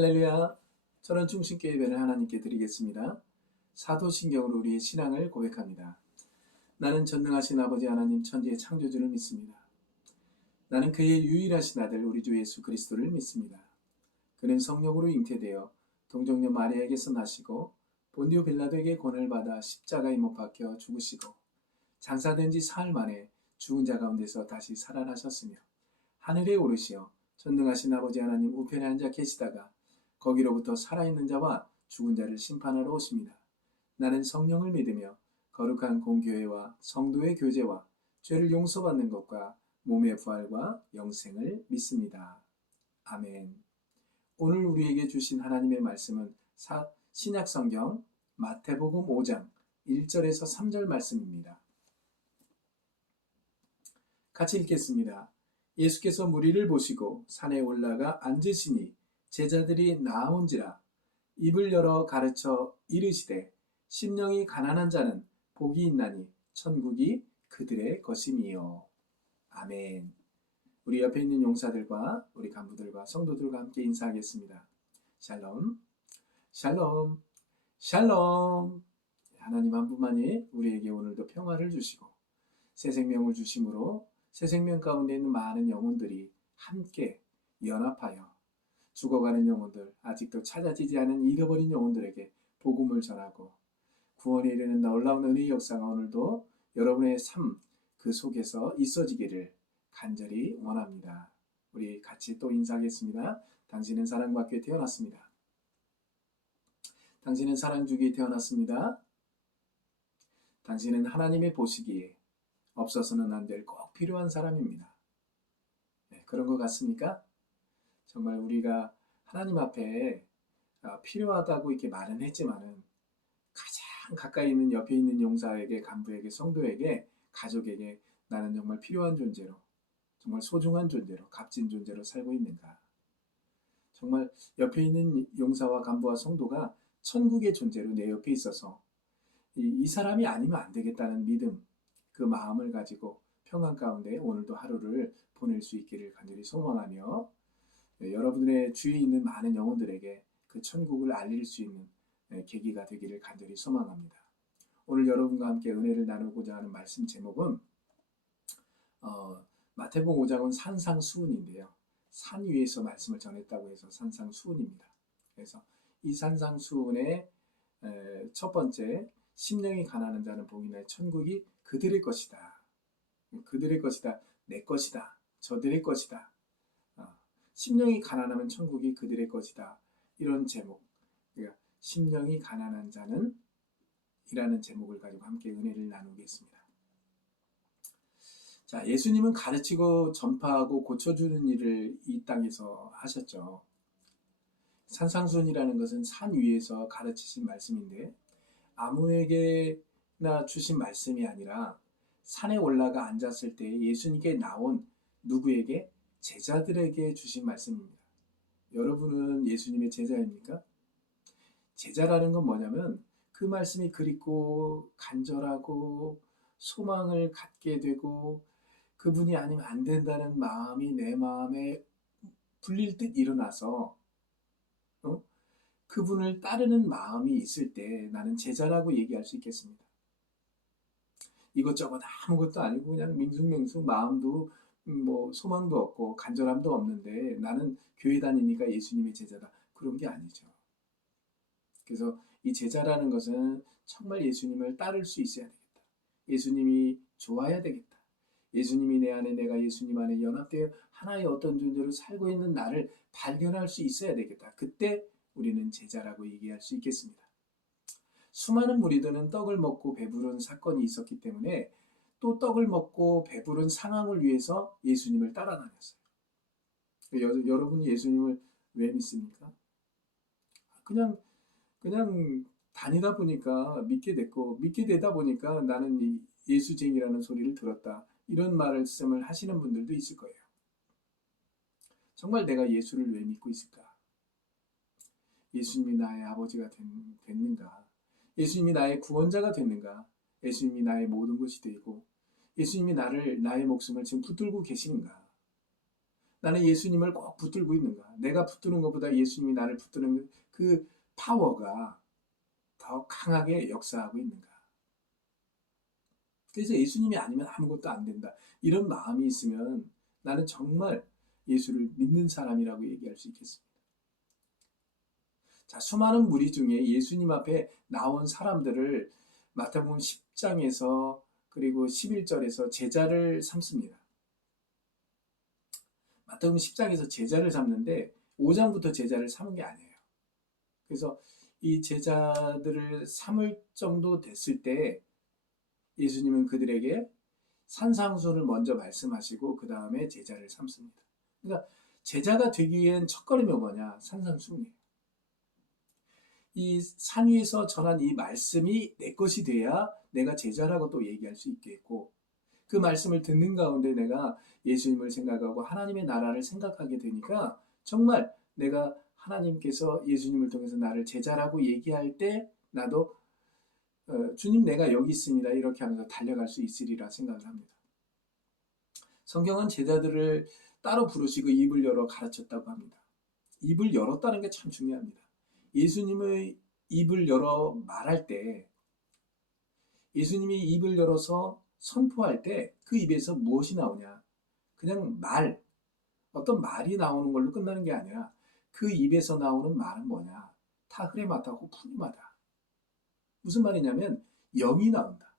할렐루야. 저는 중심교회 예배를 하나님께 드리겠습니다. 사도신경으로 우리의 신앙을 고백합니다. 나는 전능하신 아버지 하나님 천지의 창조주를 믿습니다. 나는 그의 유일하신 아들 우리 주 예수 그리스도를 믿습니다. 그는 성령으로 잉태되어 동정녀 마리아에게서 나시고 본디오 빌라도에게 권을 받아 십자가에 못 박혀 죽으시고 장사된 지 사흘 만에 죽은 자 가운데서 다시 살아나셨으며 하늘에 오르시어 전능하신 아버지 하나님 우편에 앉아 계시다가 거기로부터 살아있는 자와 죽은 자를 심판하러 오십니다. 나는 성령을 믿으며 거룩한 공교회와 성도의 교제와 죄를 용서받는 것과 몸의 부활과 영생을 믿습니다. 아멘. 오늘 우리에게 주신 하나님의 말씀은 신약성경 마태복음 5장 1절에서 3절 말씀입니다. 같이 읽겠습니다. 예수께서 무리를 보시고 산에 올라가 앉으시니 제자들이 나아온지라 입을 열어 가르쳐 이르시되 심령이 가난한 자는 복이 있나니 천국이 그들의 것임이요. 아멘. 우리 옆에 있는 용사들과 우리 간부들과 성도들과 함께 인사하겠습니다. 샬롬, 샬롬, 샬롬. 하나님 한 분만이 우리에게 오늘도 평화를 주시고 새 생명을 주심으로 새 생명 가운데 있는 많은 영혼들이 함께 연합하여 죽어가는 영혼들, 아직도 찾아지지 않은 잃어버린 영혼들에게 복음을 전하고 구원에 이르는 놀라운 은혜의 역사가 오늘도 여러분의 삶 그 속에서 있어지기를 간절히 원합니다. 우리 같이 또 인사하겠습니다. 당신은 사랑받기에 태어났습니다. 당신은 사랑 주기에 태어났습니다. 당신은 하나님의 보시기에 없어서는 안 될 꼭 필요한 사람입니다. 네, 그런 것 같습니까? 정말 우리가 하나님 앞에 필요하다고 이렇게 말은 했지만은 가장 가까이 있는 옆에 있는 용사에게, 간부에게, 성도에게, 가족에게 나는 정말 필요한 존재로, 정말 소중한 존재로, 값진 존재로 살고 있는가? 정말 옆에 있는 용사와 간부와 성도가 천국의 존재로 내 옆에 있어서 이 사람이 아니면 안 되겠다는 믿음, 그 마음을 가지고 평안 가운데 오늘도 하루를 보낼 수 있기를 간절히 소망하며 여러분의 주위에 있는 많은 영혼들에게 그 천국을 알릴 수 있는 계기가 되기를 간절히 소망합니다. 오늘 여러분과 함께 은혜를 나누고자 하는 말씀 제목은 마태복음 5장은 산상수훈인데요. 산 위에서 말씀을 전했다고 해서 산상수훈입니다. 그래서 이 산상수훈의 첫 번째, 심령이 가난한 자는 복이 있나니 천국이 그들의 것이다. 그들의 것이다. 내 것이다. 저들의 것이다. 심령이 가난하면 천국이 그들의 것이다. 이런 제목, 그러니까 심령이 가난한 자는 이라는 제목을 가지고 함께 은혜를 나누겠습니다. 자, 예수님은 가르치고 전파하고 고쳐주는 일을 이 땅에서 하셨죠. 산상수훈이라는 것은 산 위에서 가르치신 말씀인데 아무에게나 주신 말씀이 아니라 산에 올라가 앉았을 때 예수님께 나온 누구에게? 제자들에게 주신 말씀입니다. 여러분은 예수님의 제자입니까? 제자라는 건 뭐냐면 그 말씀이 그립고 간절하고 소망을 갖게 되고 그분이 아니면 안 된다는 마음이 내 마음에 불릴 듯 일어나서 그분을 따르는 마음이 있을 때 나는 제자라고 얘기할 수 있겠습니다. 이것저것 아무것도 아니고 그냥 밍숭맹숭 마음도 소망도 없고 간절함도 없는데 나는 교회 다니니까 예수님의 제자다. 그런 게 아니죠. 그래서 이 제자라는 것은 정말 예수님을 따를 수 있어야 되겠다. 예수님이 좋아야 되겠다. 예수님이 내 안에, 내가 예수님 안에 연합되어 하나의 어떤 존재로 살고 있는 나를 발견할 수 있어야 되겠다. 그때 우리는 제자라고 얘기할 수 있겠습니다. 수많은 무리들은 떡을 먹고 배부른 사건이 있었기 때문에 또 떡을 먹고 배부른 상황을 위해서 예수님을 따라다녔어요. 여러분이 예수님을 왜 믿습니까? 그냥 다니다 보니까 믿게 됐고 믿게 되다 보니까 나는 예수쟁이라는 소리를 들었다. 이런 말씀을 하시는 분들도 있을 거예요. 정말 내가 예수를 왜 믿고 있을까? 예수님이 나의 아버지가 됐는가? 예수님이 나의 구원자가 됐는가? 예수님이 나의 모든 것이 되고 예수님이 나의 목숨을 지금 붙들고 계시는가? 나는 예수님을 꼭 붙들고 있는가? 내가 붙드는 것보다 예수님이 나를 붙드는 그 파워가 더 강하게 역사하고 있는가? 그래서 예수님이 아니면 아무것도 안 된다. 이런 마음이 있으면 나는 정말 예수를 믿는 사람이라고 얘기할 수 있겠습니다. 자, 수많은 무리 중에 예수님 앞에 나온 사람들을 마태복음 10장에서 그리고 11절에서 제자를 삼습니다. 마태복음 10장에서 제자를 삼는데 5장부터 제자를 삼은 게 아니에요. 그래서 이 제자들을 삼을 정도 됐을 때 예수님은 그들에게 산상수훈을 먼저 말씀하시고 그 다음에 제자를 삼습니다. 그러니까 제자가 되기 위한 첫걸음이 뭐냐? 산상수훈이에요. 이 산 위에서 전한 이 말씀이 내 것이 돼야 내가 제자라고 또 얘기할 수 있겠고, 그 말씀을 듣는 가운데 내가 예수님을 생각하고 하나님의 나라를 생각하게 되니까 정말 내가 하나님께서 예수님을 통해서 나를 제자라고 얘기할 때 나도 주님 내가 여기 있습니다 이렇게 하면서 달려갈 수 있으리라 생각을 합니다. 성경은 제자들을 따로 부르시고 입을 열어 가르쳤다고 합니다. 입을 열었다는 게 참 중요합니다. 예수님의 입을 열어 말할 때, 예수님이 입을 열어서 선포할 때 그 입에서 무엇이 나오냐? 그냥 어떤 말이 나오는 걸로 끝나는 게 아니라 그 입에서 나오는 말은 뭐냐? 타흐레마타 호푸니마다. 무슨 말이냐면 영이 나온다.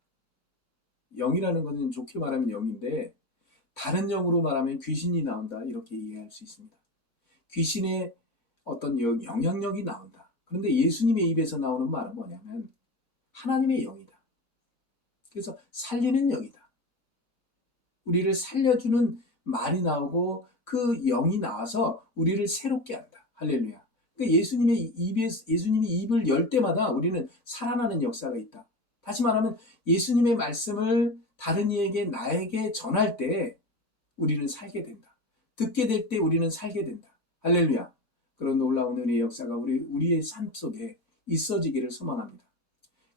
영이라는 것은 좋게 말하면 영인데 다른 영으로 말하면 귀신이 나온다 이렇게 이해할 수 있습니다. 귀신의 어떤 영향력이 나온다. 그런데 예수님의 입에서 나오는 말은 뭐냐면 하나님의 영이다. 그래서 살리는 영이다. 우리를 살려주는 말이 나오고 그 영이 나와서 우리를 새롭게 한다. 할렐루야. 그러니까 예수님이 입을 열 때마다 우리는 살아나는 역사가 있다. 다시 말하면 예수님의 말씀을 다른 이에게 나에게 전할 때 우리는 살게 된다. 듣게 될 때 우리는 살게 된다. 할렐루야. 그런 놀라운 은혜의 역사가 우리의 삶 속에 있어지기를 소망합니다.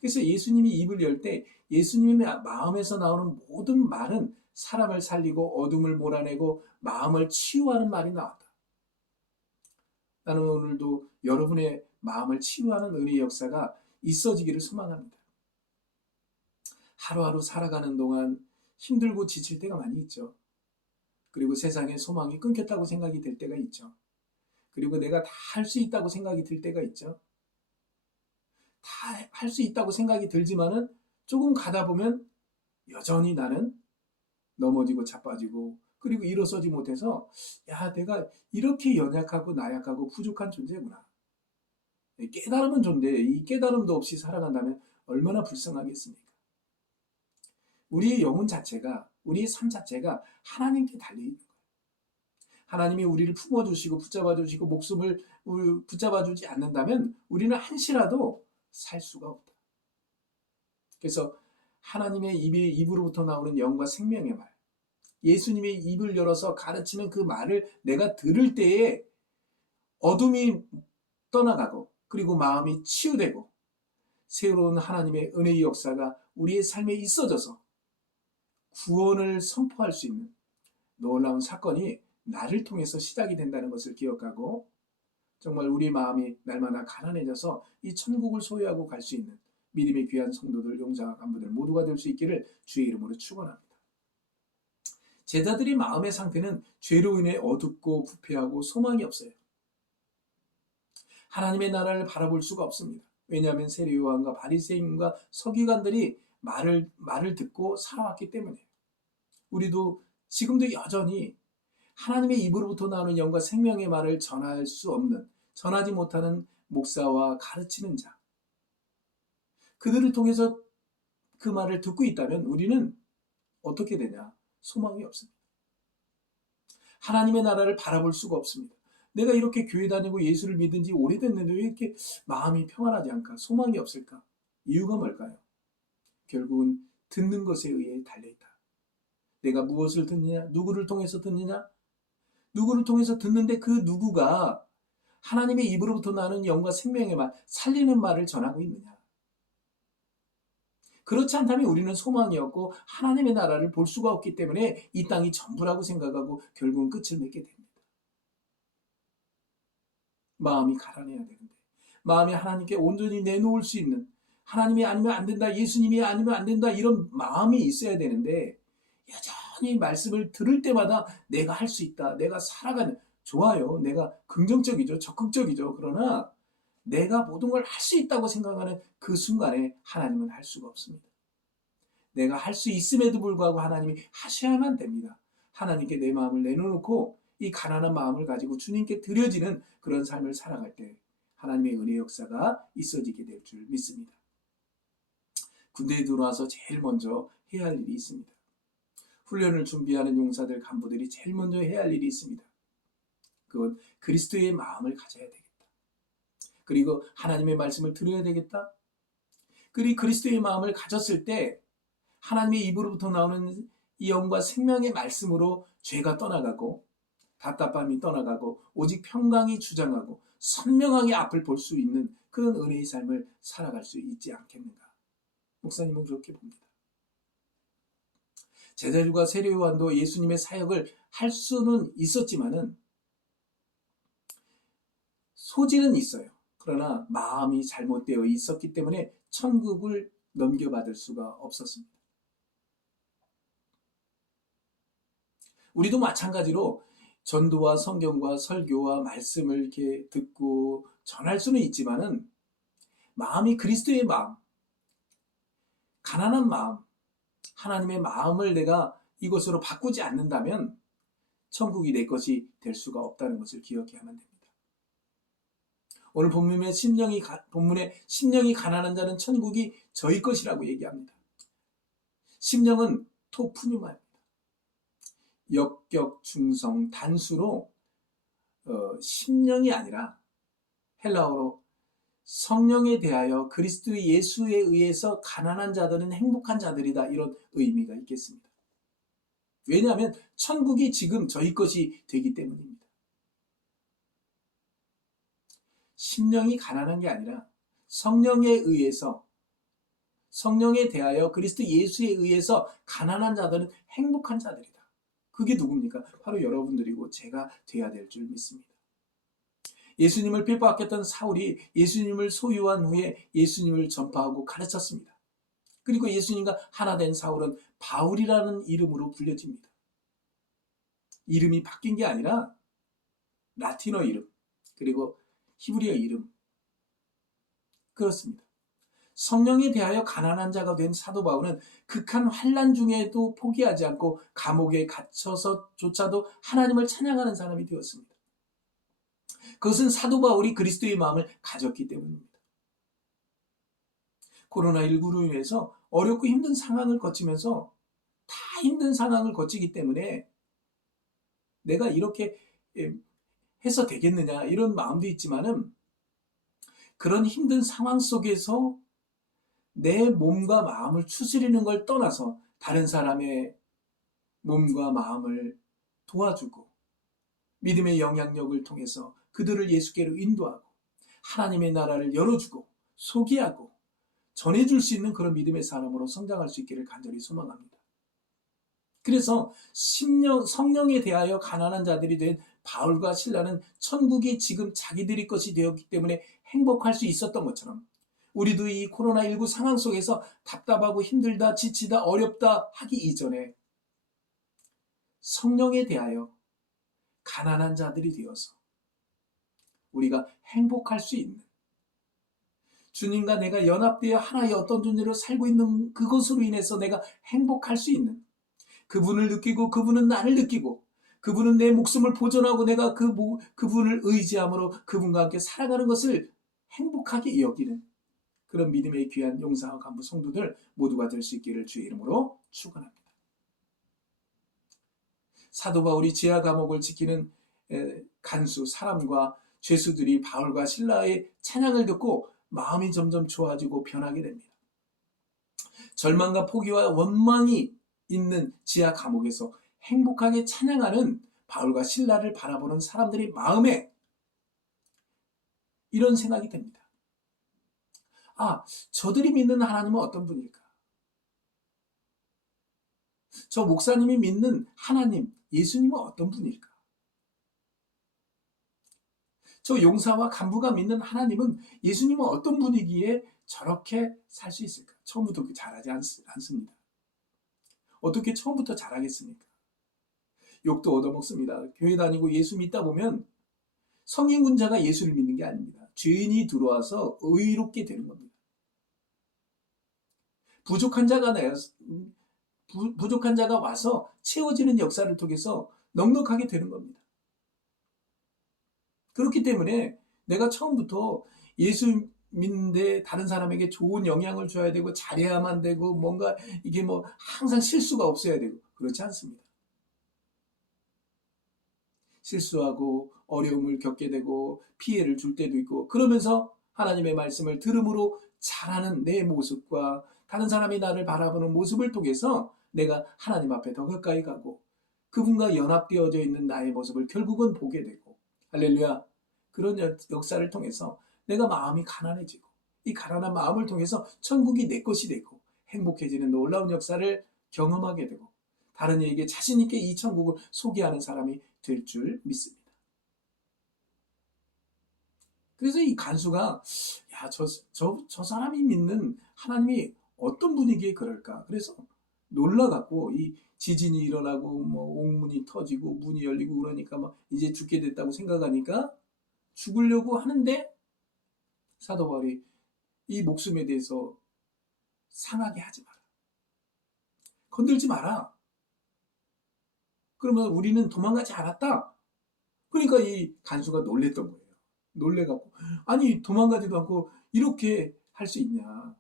그래서 예수님이 입을 열 때 예수님의 마음에서 나오는 모든 말은 사람을 살리고 어둠을 몰아내고 마음을 치유하는 말이 나왔다. 나는 오늘도 여러분의 마음을 치유하는 은혜의 역사가 있어지기를 소망합니다. 하루하루 살아가는 동안 힘들고 지칠 때가 많이 있죠. 그리고 세상에 소망이 끊겼다고 생각이 될 때가 있죠. 그리고 내가 다 할 수 있다고 생각이 들 때가 있죠. 다 할 수 있다고 생각이 들지만은 조금 가다 보면 여전히 나는 넘어지고 자빠지고 그리고 일어서지 못해서 내가 이렇게 연약하고 나약하고 부족한 존재구나. 깨달음은 좋은데 이 깨달음도 없이 살아간다면 얼마나 불쌍하겠습니까? 우리의 영혼 자체가, 우리의 삶 자체가 하나님께 달려있는 거예요. 하나님이 우리를 품어주시고 붙잡아주시고 목숨을 붙잡아주지 않는다면 우리는 한시라도 살 수가 없다. 그래서 하나님의 입으로부터 나오는 영과 생명의 말, 예수님의 입을 열어서 가르치는 그 말을 내가 들을 때에 어둠이 떠나가고 그리고 마음이 치유되고 새로운 하나님의 은혜의 역사가 우리의 삶에 있어져서 구원을 선포할 수 있는 놀라운 사건이 나를 통해서 시작이 된다는 것을 기억하고 정말 우리 마음이 날마다 가난해져서 이 천국을 소유하고 갈 수 있는 믿음의 귀한 성도들, 용사와 간부들 모두가 될 수 있기를 주의 이름으로 축원합니다. 제자들의 마음의 상태는 죄로 인해 어둡고 부패하고 소망이 없어요. 하나님의 나라를 바라볼 수가 없습니다. 왜냐하면 세례 요한과 바리새인과 서기관들이 말을 듣고 살아왔기 때문에 우리도 지금도 여전히 하나님의 입으로부터 나오는 영과 생명의 말을 전할 수 없는, 전하지 못하는 목사와 가르치는 자, 그들을 통해서 그 말을 듣고 있다면 우리는 어떻게 되냐? 소망이 없습니다. 하나님의 나라를 바라볼 수가 없습니다. 내가 이렇게 교회 다니고 예수를 믿은 지 오래됐는데 왜 이렇게 마음이 평안하지 않을까? 소망이 없을까? 이유가 뭘까요? 결국은 듣는 것에 의해 달려있다. 내가 무엇을 듣느냐? 누구를 통해서 듣느냐? 누구를 통해서 듣는데 그 누구가 하나님의 입으로부터 나는 영과 생명의 말, 살리는 말을 전하고 있느냐? 그렇지 않다면 우리는 소망이 없고 하나님의 나라를 볼 수가 없기 때문에 이 땅이 전부라고 생각하고 결국은 끝을 맺게 됩니다. 마음이 가난해야 되는데, 마음이 하나님께 온전히 내놓을 수 있는, 하나님이 아니면 안 된다, 예수님이 아니면 안 된다, 이런 마음이 있어야 되는데, 여전히 말씀을 들을 때마다 내가 할 수 있다, 내가 살아가는, 좋아요. 내가 긍정적이죠. 적극적이죠. 그러나 내가 모든 걸 할 수 있다고 생각하는 그 순간에 하나님은 할 수가 없습니다. 내가 할 수 있음에도 불구하고 하나님이 하셔야만 됩니다. 하나님께 내 마음을 내놓고 이 가난한 마음을 가지고 주님께 드려지는 그런 삶을 살아갈 때 하나님의 은혜 역사가 있어지게 될 줄 믿습니다. 군대에 들어와서 제일 먼저 해야 할 일이 있습니다. 훈련을 준비하는 용사들, 간부들이 제일 먼저 해야 할 일이 있습니다. 그건 그리스도의 마음을 가져야 되겠다. 그리고 하나님의 말씀을 들어야 되겠다. 그리고 그리스도의 마음을 가졌을 때 하나님의 입으로부터 나오는 이 영과 생명의 말씀으로 죄가 떠나가고 답답함이 떠나가고 오직 평강이 주장하고 선명하게 앞을 볼 수 있는 그런 은혜의 삶을 살아갈 수 있지 않겠는가. 목사님은 그렇게 봅니다. 제자들과 세례요한도 예수님의 사역을 할 수는 있었지만은 소질은 있어요. 그러나 마음이 잘못되어 있었기 때문에 천국을 넘겨받을 수가 없었습니다. 우리도 마찬가지로 전도와 성경과 설교와 말씀을 이렇게 듣고 전할 수는 있지만은 마음이 그리스도의 마음, 가난한 마음, 하나님의 마음을 내가 이것으로 바꾸지 않는다면 천국이 내 것이 될 수가 없다는 것을 기억해야만 됩니다. 오늘 본문의 심령이 가난한 자는 천국이 저희 것이라고 얘기합니다. 심령은 토푸뉴마입니다. 역격, 중성, 단수로 심령이 아니라 헬라어로 성령에 대하여 그리스도 예수에 의해서 가난한 자들은 행복한 자들이다, 이런 의미가 있겠습니다. 왜냐하면 천국이 지금 저희 것이 되기 때문입니다. 심령이 가난한 게 아니라 성령에 의해서, 성령에 대하여 그리스도 예수에 의해서 가난한 자들은 행복한 자들이다. 그게 누굽니까? 바로 여러분들이고 제가 돼야 될 줄 믿습니다. 예수님을 핍박했던 사울이 예수님을 소유한 후에 예수님을 전파하고 가르쳤습니다. 그리고 예수님과 하나 된 사울은 바울이라는 이름으로 불려집니다. 이름이 바뀐 게 아니라 라틴어 이름, 그리고 히브리어 이름. 그렇습니다. 성령에 대하여 가난한 자가 된 사도 바울은 극한 환난 중에도 포기하지 않고 감옥에 갇혀서조차도 하나님을 찬양하는 사람이 되었습니다. 그것은 사도 바울이 그리스도의 마음을 가졌기 때문입니다. 코로나19로 인해서 어렵고 힘든 상황을 거치면서 다 힘든 상황을 거치기 때문에 내가 이렇게 해서 되겠느냐, 이런 마음도 있지만은 그런 힘든 상황 속에서 내 몸과 마음을 추스리는 걸 떠나서 다른 사람의 몸과 마음을 도와주고 믿음의 영향력을 통해서 그들을 예수께로 인도하고 하나님의 나라를 열어주고 소개하고 전해줄 수 있는 그런 믿음의 사람으로 성장할 수 있기를 간절히 소망합니다. 그래서 성령에 대하여 가난한 자들이 된 바울과 실라는 천국이 지금 자기들의 것이 되었기 때문에 행복할 수 있었던 것처럼 우리도 이 코로나19 상황 속에서 답답하고 힘들다, 지치다, 어렵다 하기 이전에 성령에 대하여 가난한 자들이 되어서 우리가 행복할 수 있는, 주님과 내가 연합되어 하나의 어떤 존재로 살고 있는 그것으로 인해서 내가 행복할 수 있는, 그분을 느끼고 그분은 나를 느끼고 그분은 내 목숨을 보존하고 내가 그분을 의지함으로 그분과 함께 살아가는 것을 행복하게 여기는 그런 믿음의 귀한 용사와 간부 성도들 모두가 될 수 있기를 주의 이름으로 축원합니다. 사도 바울이 지하 감옥을 지키는 간수 사람과 죄수들이 바울과 실라의 찬양을 듣고 마음이 점점 좋아지고 변하게 됩니다. 절망과 포기와 원망이 있는 지하 감옥에서 행복하게 찬양하는 바울과 실라를 바라보는 사람들의 마음에 이런 생각이 듭니다. 아, 저들이 믿는 하나님은 어떤 분일까? 저 목사님이 믿는 하나님, 예수님은 어떤 분일까? 저 용사와 간부가 믿는 하나님은 예수님은 어떤 분위기에 저렇게 살 수 있을까? 처음부터 잘하지 않습니다. 어떻게 처음부터 잘하겠습니까? 욕도 얻어먹습니다. 교회 다니고 예수 믿다 보면 성인군자가 예수를 믿는 게 아닙니다. 죄인이 들어와서 의롭게 되는 겁니다. 부족한 자가 와서 채워지는 역사를 통해서 넉넉하게 되는 겁니다. 그렇기 때문에 내가 처음부터 예수 믿는데 다른 사람에게 좋은 영향을 줘야 되고 잘해야만 되고 뭔가 이게 뭐 항상 실수가 없어야 되고 그렇지 않습니다. 실수하고 어려움을 겪게 되고 피해를 줄 때도 있고 그러면서 하나님의 말씀을 들음으로 잘하는 내 모습과 다른 사람이 나를 바라보는 모습을 통해서 내가 하나님 앞에 더 가까이 가고 그분과 연합되어져 있는 나의 모습을 결국은 보게 되고 할렐루야. 그런 역사를 통해서 내가 마음이 가난해지고 이 가난한 마음을 통해서 천국이 내 것이 되고 행복해지는 놀라운 역사를 경험하게 되고 다른 이에게 자신 있게 이 천국을 소개하는 사람이 될 줄 믿습니다. 그래서 이 간수가 저 사람이 믿는 하나님이 어떤 분위기에 그럴까? 그래서 놀라갖고 이 지진이 일어나고 뭐 옥문이 터지고 문이 열리고 그러니까 막 이제 죽게 됐다고 생각하니까 죽으려고 하는데 사도 바울이 이 목숨에 대해서 상하게 하지 마라. 건들지 마라. 그러면 우리는 도망가지 않았다. 그러니까 이 간수가 놀랬던 거예요. 놀래갖고 아니 도망가지도 않고 이렇게 할 수 있냐.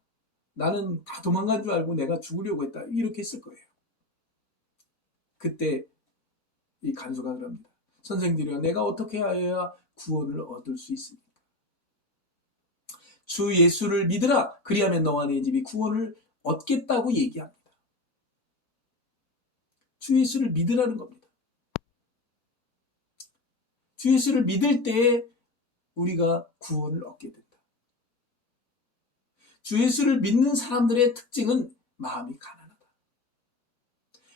나는 다 도망간 줄 알고 내가 죽으려고 했다. 이렇게 했을 거예요. 그때 이 간수가 그럽니다. 선생들이여 내가 어떻게 하여야 구원을 얻을 수 있습니까? 주 예수를 믿으라. 그리하면 너와 내 집이 구원을 얻겠다고 얘기합니다. 주 예수를 믿으라는 겁니다. 주 예수를 믿을 때에 우리가 구원을 얻게 된다. 주 예수를 믿는 사람들의 특징은 마음이 가난하다.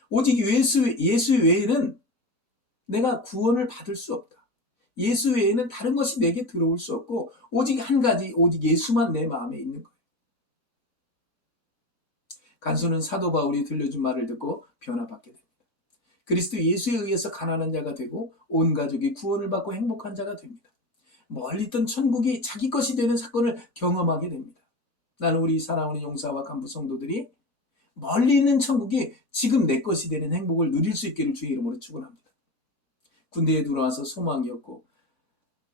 오직 예수 외에는 내가 구원을 받을 수 없다. 예수 외에는 다른 것이 내게 들어올 수 없고 오직 한 가지, 오직 예수만 내 마음에 있는 거예요. 간수는 사도 바울이 들려준 말을 듣고 변화받게 됩니다. 그리스도 예수에 의해서 가난한 자가 되고 온 가족이 구원을 받고 행복한 자가 됩니다. 멀리 있던 천국이 자기 것이 되는 사건을 경험하게 됩니다. 나는 우리 사랑하는 용사와 간부 성도들이 멀리 있는 천국이 지금 내 것이 되는 행복을 누릴 수 있기를 주의 이름으로 축원합니다. 군대에 들어와서 소망이 없고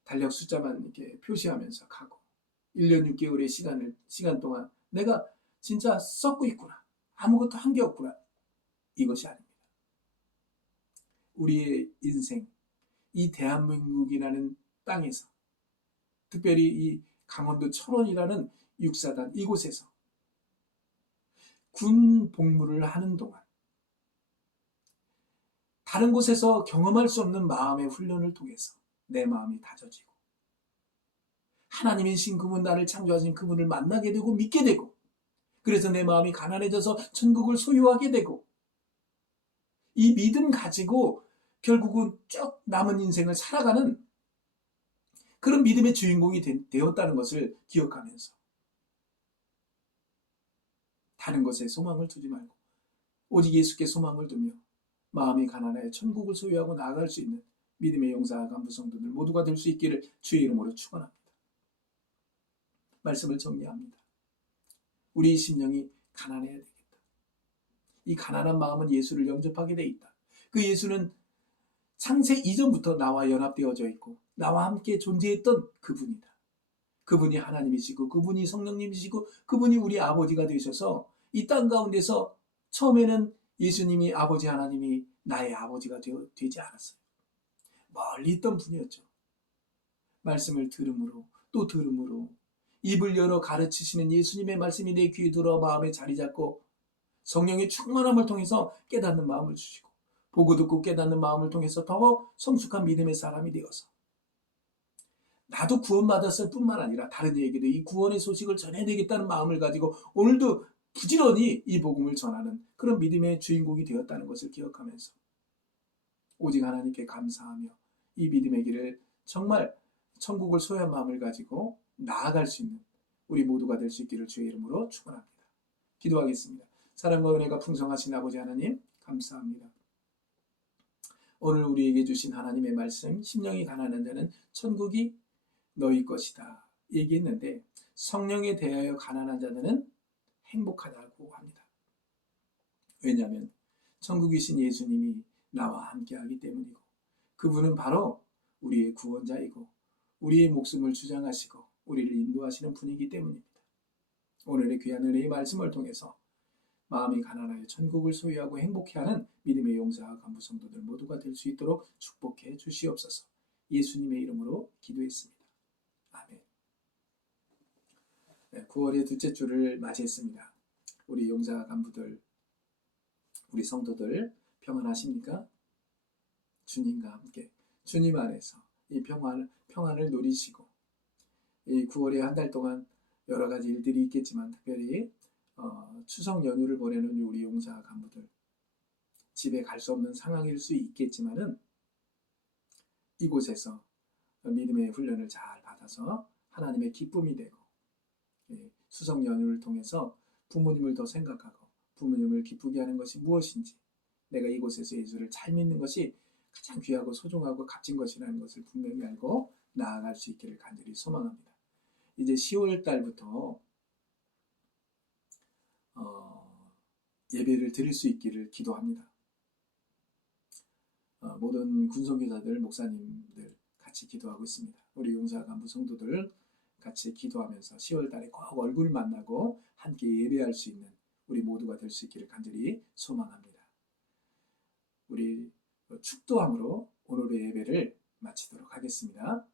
달력 숫자만 이렇게 표시하면서 가고 1년 6개월의 시간 동안 내가 진짜 썩고 있구나. 아무것도 한 게 없구나. 이것이 아닙니다. 우리의 인생, 이 대한민국이라는 땅에서 특별히 이 강원도 철원이라는 육사단 이곳에서 군 복무를 하는 동안 다른 곳에서 경험할 수 없는 마음의 훈련을 통해서 내 마음이 다져지고 하나님이신 그분, 나를 창조하신 그분을 만나게 되고 믿게 되고 그래서 내 마음이 가난해져서 천국을 소유하게 되고 이 믿음 가지고 결국은 쭉 남은 인생을 살아가는 그런 믿음의 주인공이 되었다는 것을 기억하면서 다른 것에 소망을 두지 말고 오직 예수께 소망을 두며 마음이 가난하여 천국을 소유하고 나아갈 수 있는 믿음의 용사와 간부 성도들 모두가 될 수 있기를 주의 이름으로 축원합니다. 말씀을 정리합니다. 우리 심령이 가난해야 되겠다. 이 가난한 마음은 예수를 영접하게 돼 있다. 그 예수는 창세 이전부터 나와 연합되어져 있고 나와 함께 존재했던 그분이다. 그분이 하나님이시고 그분이 성령님이시고 그분이 우리 아버지가 되셔서 이 땅 가운데서 처음에는 예수님이 아버지 하나님이 나의 아버지가 되지 않았어요. 멀리 있던 분이었죠. 말씀을 들음으로 또 들음으로 입을 열어 가르치시는 예수님의 말씀이 내 귀에 들어 마음에 자리 잡고 성령의 충만함을 통해서 깨닫는 마음을 주시고 보고 듣고 깨닫는 마음을 통해서 더 성숙한 믿음의 사람이 되어서 나도 구원받았을 뿐만 아니라 다른 이에게도 이 구원의 소식을 전해야 되겠다는 마음을 가지고 오늘도 부지런히 이 복음을 전하는 그런 믿음의 주인공이 되었다는 것을 기억하면서 오직 하나님께 감사하며 이 믿음의 길을 정말 천국을 소유한 마음을 가지고 나아갈 수 있는 우리 모두가 될 수 있기를 주의 이름으로 축원합니다. 기도하겠습니다. 사랑과 은혜가 풍성하신 아버지 하나님 감사합니다. 오늘 우리에게 주신 하나님의 말씀, 심령이 가난한 자는 천국이 너희 것이다 얘기했는데, 성령에 대하여 가난한 자들은 행복하다고 합니다. 왜냐하면 천국이신 예수님이 나와 함께하기 때문이고, 그분은 바로 우리의 구원자이고 우리의 목숨을 주장하시고 우리를 인도하시는 분이기 때문입니다. 오늘의 귀한 은혜의 말씀을 통해서 마음이 가난하여 천국을 소유하고 행복해하는 믿음의 용사와 간부 성도들 모두가 될 수 있도록 축복해 주시옵소서. 예수님의 이름으로 기도했습니다. 아멘. 9월의 둘째 주를 맞이했습니다. 우리 용사 간부들, 우리 성도들 평안하십니까? 주님과 함께 주님 안에서 이 평안을 누리시고, 이 9월에 한 달 동안 여러 가지 일들이 있겠지만 특별히 추석 연휴를 보내는 우리 용사 간부들, 집에 갈 수 없는 상황일 수 있겠지만은 이곳에서 믿음의 훈련을 잘 받아서 하나님의 기쁨이 되고, 수석 연휴를 통해서 부모님을 더 생각하고 부모님을 기쁘게 하는 것이 무엇인지, 내가 이곳에서 예수를 잘 믿는 것이 가장 귀하고 소중하고 값진 것이라는 것을 분명히 알고 나아갈 수 있기를 간절히 소망합니다. 이제 10월 달부터 예배를 드릴 수 있기를 기도합니다. 모든 군선교사들, 목사님들 같이 기도하고 있습니다. 우리 용사 간부 성도들 같이 기도하면서 10월 달에 꼭 얼굴 만나고 함께 예배할 수 있는 우리 모두가 될 수 있기를 간절히 소망합니다. 우리 축도함으로 오늘의 예배를 마치도록 하겠습니다.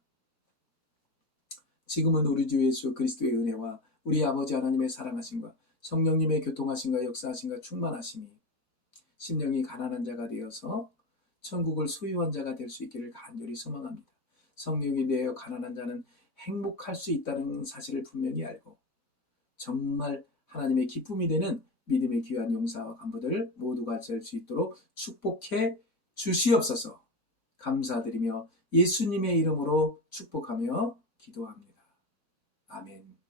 지금은 우리 주 예수 그리스도의 은혜와 우리 아버지 하나님의 사랑하심과 성령님의 교통하심과 역사하심과 충만하심이 심령이 가난한 자가 되어서 천국을 소유한 자가 될 수 있기를 간절히 소망합니다. 성령이 되어 가난한 자는 행복할 수 있다는 사실을 분명히 알고 정말 하나님의 기쁨이 되는 믿음의 귀한 용사와 간부들 모두가 될 수 있도록 축복해 주시옵소서. 감사드리며 예수님의 이름으로 축복하며 기도합니다. 아멘.